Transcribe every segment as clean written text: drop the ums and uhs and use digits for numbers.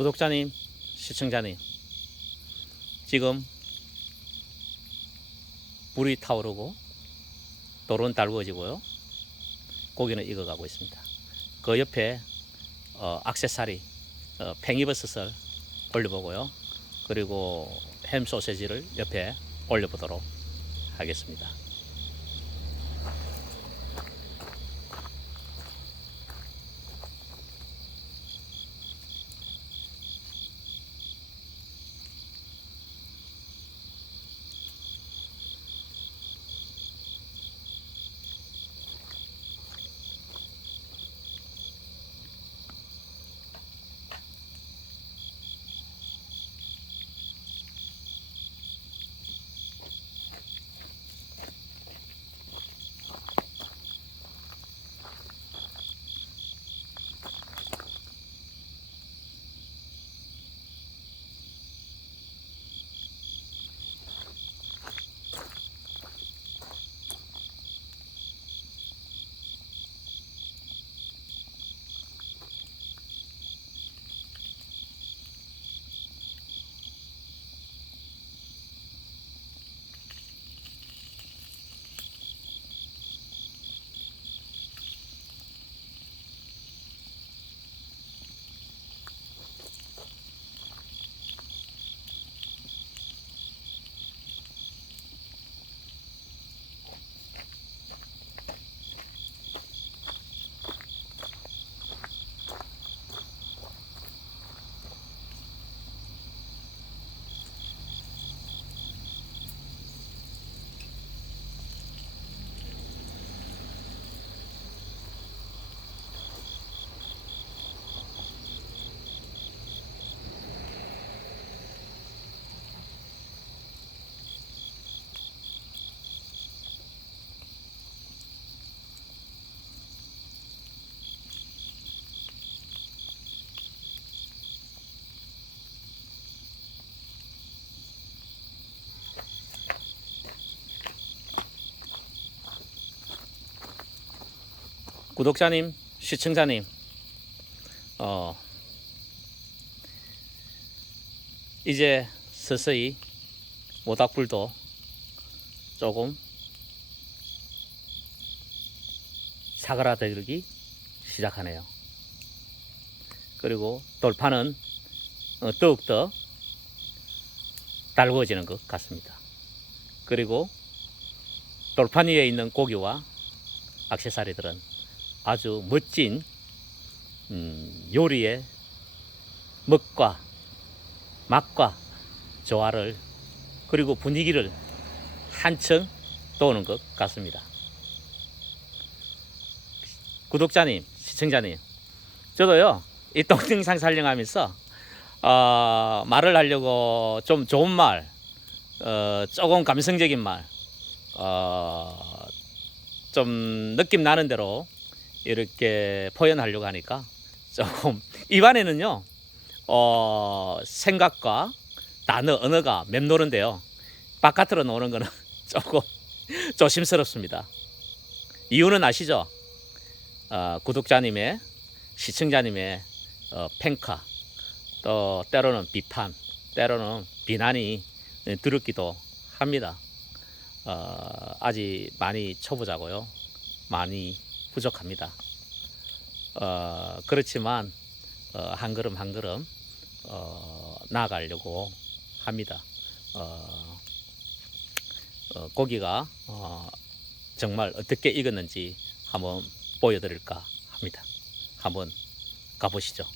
구독자님, 시청자님, 지금 불이 타오르고 돌은 달구어지고요. 고기는 익어가고 있습니다. 그 옆에 액세서리 팽이버섯을 올려보고요. 그리고 햄 소세지를 옆에 올려보도록 하겠습니다. 구독자님, 시청자님, 이제 서서히 모닥불도 조금 사그라들기 시작하네요. 그리고 돌판은 더욱더 달구어지는 것 같습니다. 그리고 돌판 위에 있는 고기와 액세서리들은 아주 멋진 요리의 먹과 맛과 조화를 그리고 분위기를 한층 도우는 것 같습니다. 구독자님, 시청자님, 저도요 이 동영상 촬영하면서 말을 하려고 좀 좋은 말, 조금 감성적인 말, 좀 느낌 나는 대로 이렇게 표현하려고 하니까 조금 입안에는요 생각과 단어, 언어가 맴도는데요 바깥으로 나오는 거는 조금 조심스럽습니다. 이유는 아시죠? 구독자님의, 시청자님의 평가, 또 때로는 비판, 때로는 비난이 들었기도 합니다. 아직 많이 초보자고요. 많이 부족합니다. 그렇지만 한 걸음 한 걸음 나아가려고 합니다. 고기가 정말 어떻게 익었는지 한번 보여드릴까 합니다. 한번 가보시죠.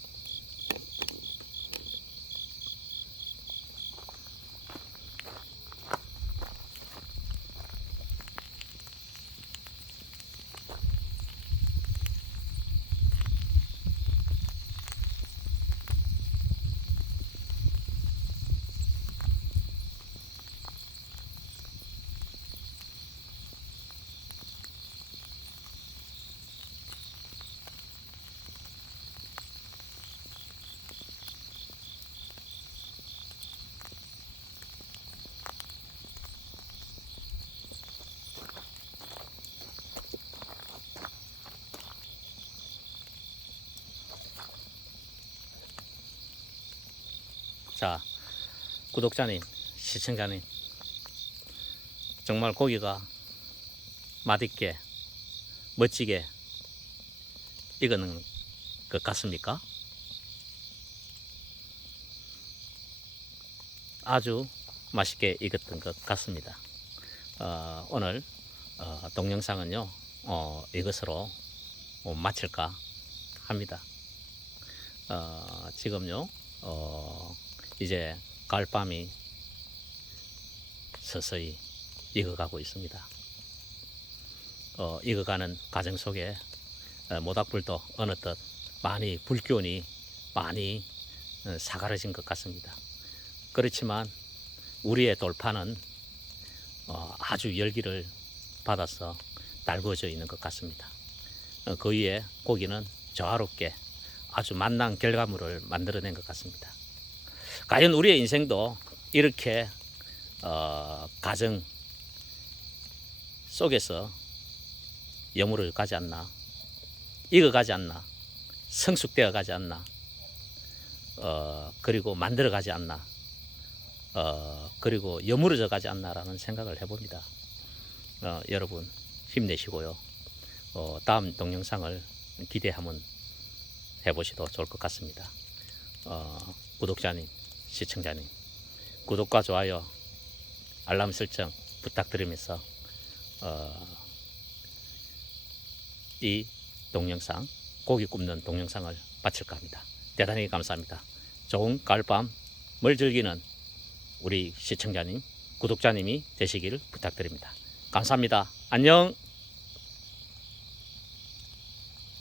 자, 구독자님, 시청자님, 정말 고기가 맛있게 멋지게 익은 것 같습니까? 아주 맛있게 익었던 것 같습니다. 오늘 동영상은요 이것으로 마칠까 합니다. 지금요 이제 가을밤이 서서히 익어가고 있습니다. 익어가는 과정 속에 모닥불도 어느덧 많이 불기운이 많이 사가려진 것 같습니다. 그렇지만 우리의 돌파는 아주 열기를 받아서 달구어져 있는 것 같습니다. 그 위에 고기는 조화롭게 아주 맛난 결과물을 만들어낸 것 같습니다. 과연 우리의 인생도 이렇게 가정 속에서 여물을 가지 않나, 익어가지 않나, 성숙되어 가지 않나, 그리고 만들어 가지 않나, 그리고 여물어져 가지 않나라는 생각을 해봅니다. 여러분 힘내시고요. 다음 동영상을 기대하면 해보시도 좋을 것 같습니다. 구독자님, 시청자님, 구독과 좋아요, 알람 설정 부탁드리면서 이 동영상, 고기 굽는 동영상을 마칠까 합니다. 대단히 감사합니다. 좋은 가을밤을 즐기는 우리 시청자님, 구독자님이 되시길 부탁드립니다. 감사합니다. 안녕.